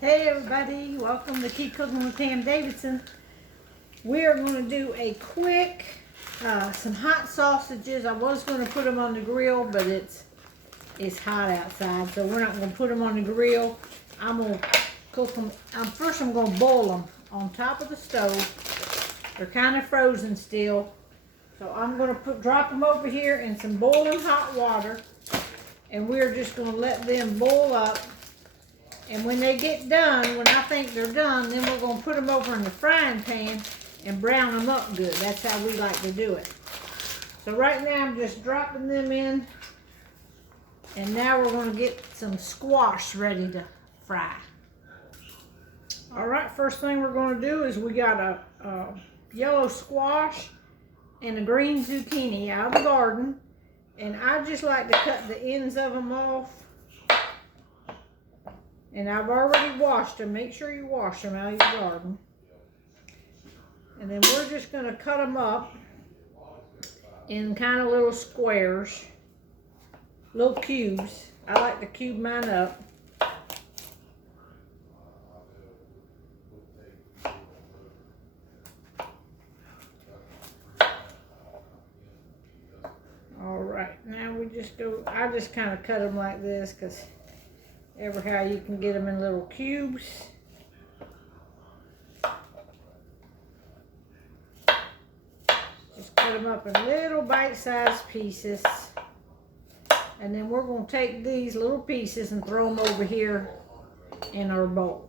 Hey everybody, welcome to Keep Cooking with Pam Davidson. We are going to do a quick, some hot sausages. I was going to put them on the grill, but it's hot outside, so we're not going to put them on the grill. I'm going to cook them. First I'm going to boil them on top of the stove. They're kind of frozen still. So I'm going to drop them over here in some boiling hot water, and we're just going to let them boil up. And when they get done, when I think they're done, then we're going to put them over in the frying pan and brown them up good. That's how we like to do it. So right now I'm just dropping them in. And now we're going to get some squash ready to fry. Alright, first thing we're going to do is we got a yellow squash and a green zucchini out of the garden. And I just like to cut the ends of them off. And I've already washed them. Make sure you wash them out of your garden. And then we're just going to cut them up in kind of little squares, little cubes. I like to cube mine up. All right, now we just go, I just kind of cut them like this because ever how you can get them in little cubes. Just cut them up in little bite-sized pieces. And then we're going to take these little pieces and throw them over here in our bowl.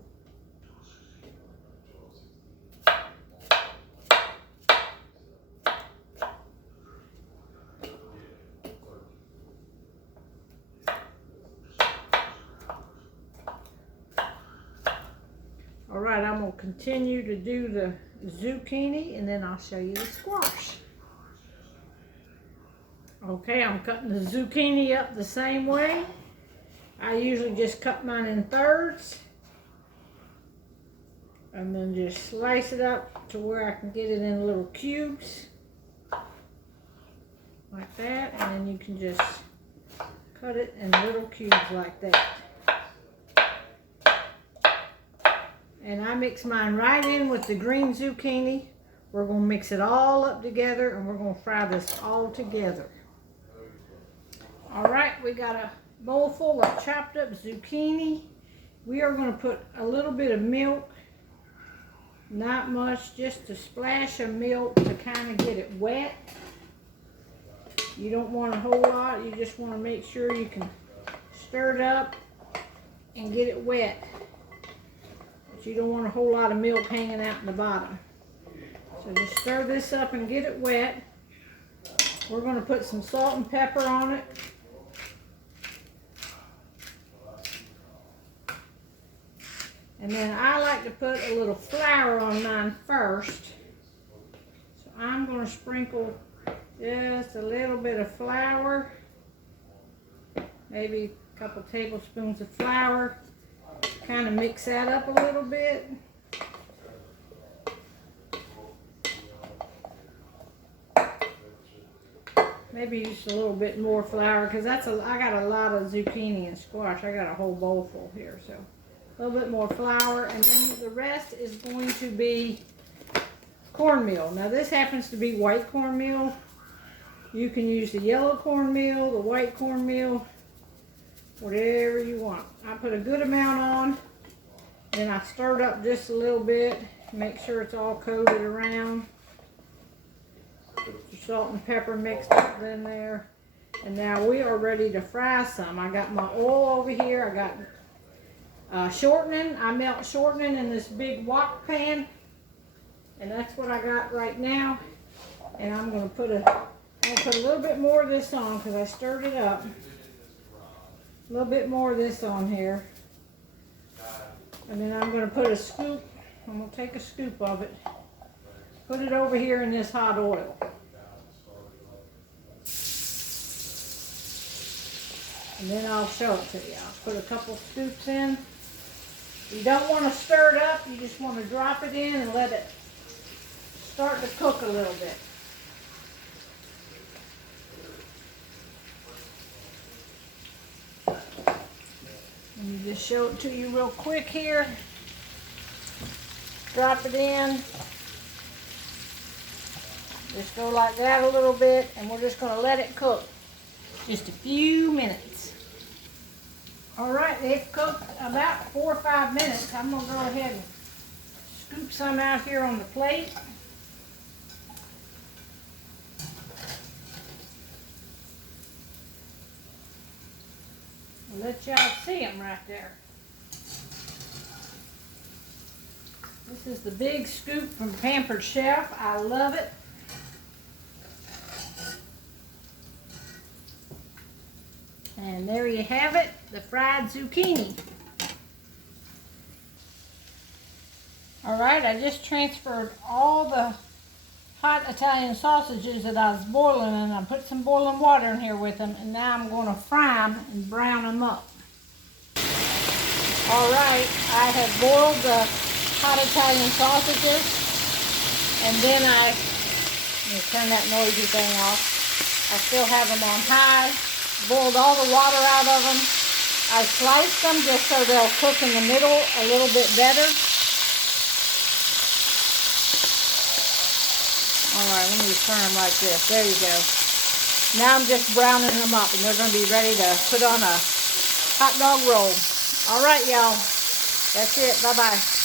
Alright, I'm going to continue to do the zucchini and then I'll show you the squash. Okay, I'm cutting the zucchini up the same way. I usually just cut mine in thirds. And then just slice it up to where I can get it in little cubes. Like that. And then you can just cut it in little cubes like that. And I mix mine right in with the green zucchini. We're going to mix it all up together and we're going to fry this all together. Alright, we got a bowl full of chopped up zucchini. We are going to put a little bit of milk. Not much, just a splash of milk to kind of get it wet. You don't want a whole lot. You just want to make sure you can stir it up and get it wet. You don't want a whole lot of milk hanging out in the bottom. So just stir this up and get it wet. We're going to put some salt and pepper on it. And then I like to put a little flour on mine first. So I'm going to sprinkle just a little bit of flour. Maybe a couple tablespoons of flour. Kind of mix that up a little bit. Maybe just a little bit more flour because I got a lot of zucchini and squash. I got a whole bowl full here, so a little bit more flour, and then the rest is going to be cornmeal. Now this happens to be white cornmeal. You can use the yellow cornmeal, the white cornmeal, whatever you want. I put a good amount on, then I stirred up just a little bit, make sure it's all coated around. Put your salt and pepper mixed up in there. And now we are ready to fry some. I got my oil over here. I got shortening. I melt shortening in this big wok pan. And that's what I got right now. And I'm going to put a little bit more of this on because I stirred it up. A little bit more of this on here. And then I'm going to put a scoop. I'm going to take a scoop of it. Put it over here in this hot oil. And then I'll show it to you. I'll put a couple scoops in. You don't want to stir it up. You just want to drop it in and let it start to cook a little bit. Let me just show it to you real quick here. Drop it in. Just go like that a little bit, and we're just going to let it cook just a few minutes. All right, they've cooked about 4 or 5 minutes. I'm going to go ahead and scoop some out here on the plate. I'll let y'all see them right there. This is the big scoop from Pampered Chef. I love it. And there you have it, the fried zucchini. All right, I just transferred all the hot Italian sausages that I was boiling, and I put some boiling water in here with them, and now I'm going to fry them and brown them up. All right, I have boiled the hot Italian sausages, and then let me turn that noisy thing off. I still have them on high. Boiled all the water out of them. I sliced them just so they'll cook in the middle a little bit better. Alright, let me just turn them like this. There you go. Now I'm just browning them up, and they're going to be ready to put on a hot dog roll. Alright, y'all. That's it. Bye-bye.